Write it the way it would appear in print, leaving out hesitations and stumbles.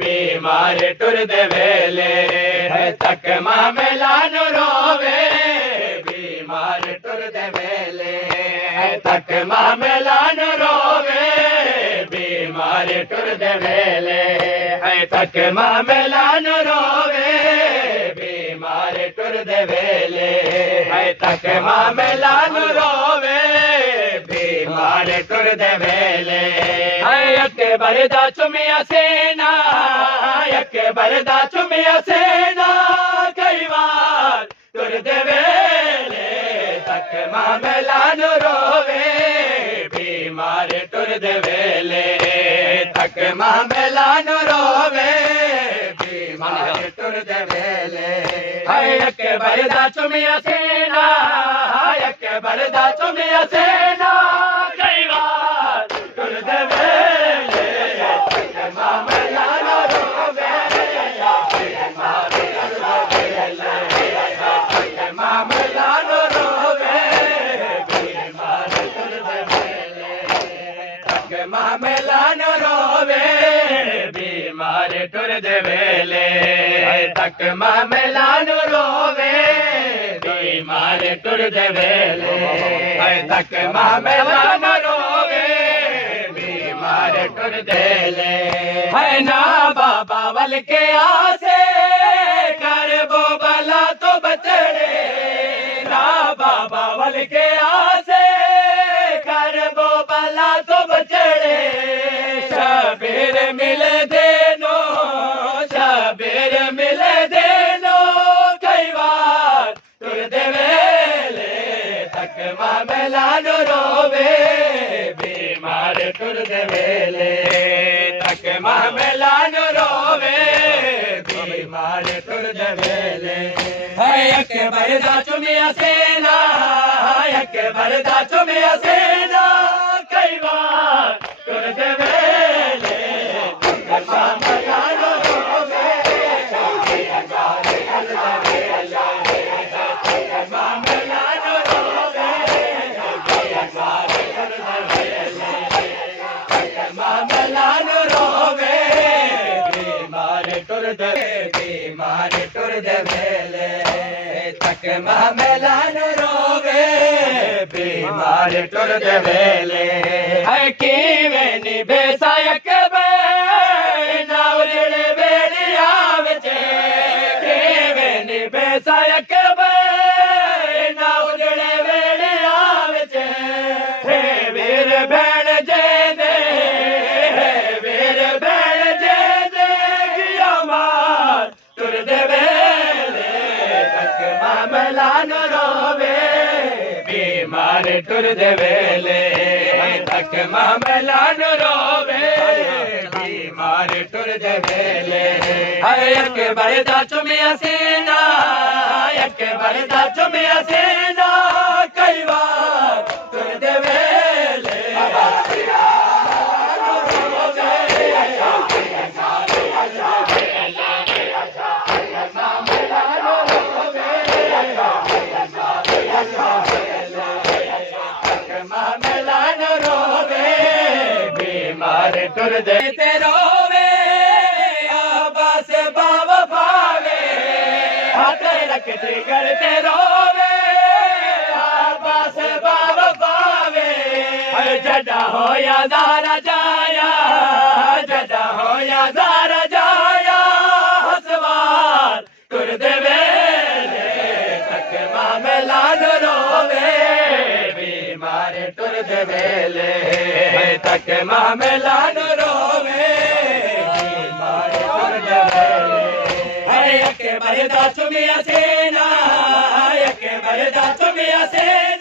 बीमार टुर दे वेले तक मामलान रोवे बीमार टुर दे वेले तक मामलान रोवे बीमार टुर दे वेले तक मामलान रोवे बीमार टुर दे वेले तक मामलान रोवे बीमार टुर दे वेले यके बरदा चुमिया सेना यके बरदा चुमिया सेना कई बार टुर दे वेले तक मामलान रोवे बीमार टुर दे वेले तक मामलान रोवे बीमार टुर दे वेले यके बरदा चुमिया सेना यके बरदा चुमिया सेना कई बार टुर दे वेले तक मामलान रोवे बीमार टुर दे वेले तक मामलान रोवे बीमार टुर दे वेले तक मामलान रोवे बीमार टुर दे वेले तक मामलान रोवे बीमार टुर दे वेले तक मामलान रोवे बीमार टुर दे ले है ना बाबा वल के आसे कर वो बला तो बचड़े ना बाबा वल के आसे कर वो बला तो बचड़े शबीर मिल देनो शबीर मिल देनो कई बार टुर दे वेले तक मामलान रोवे बीमार टुर दे वेले तक मामलान रोवे बीमार टुर दे वेले यके बरदा चुमिया सेना यके बरदा चुमिया सेना कई बार टुर दे वेले तक मामलान रोवे बीमार टुर दे वेले तक मामलान रोवे बीमार टुर दे वेले तक मामलान रोवे बीमार टुर दे वेले तक मामलान रोवे बीमार टुर दे वेले कीवे निभे सायक बे नावरे बेड़िया विच कीवे निभे सायक बे नावरे बेड़िया विच हे वीर भैन जे दे हे वीर भैन जे दे गिया मार टुर दे वेले तक मामलान रोवे बीमार टुर दे वेले तक मामलान रोवे बीमार टुर दे वेले यके बरदा चुमिया सेना यके बरदा चुमिया सेना कई बार टुर दे वेले मामलान रोवे बीमार टुर दे ते रोवे आबास बाव पावे हाथ रख जिगर ते रोवे आबास बाव पावे जड़ा होया दारा जाया जड़ा होया दारा जाया हसवार टुर दे वेले तक मामलान रोवे बीमार टुर दे वेले तक मामलान रोवे बीमार टुर दे वेले यके बरदा चुमिया सेना यके बरदा चुमिया सेना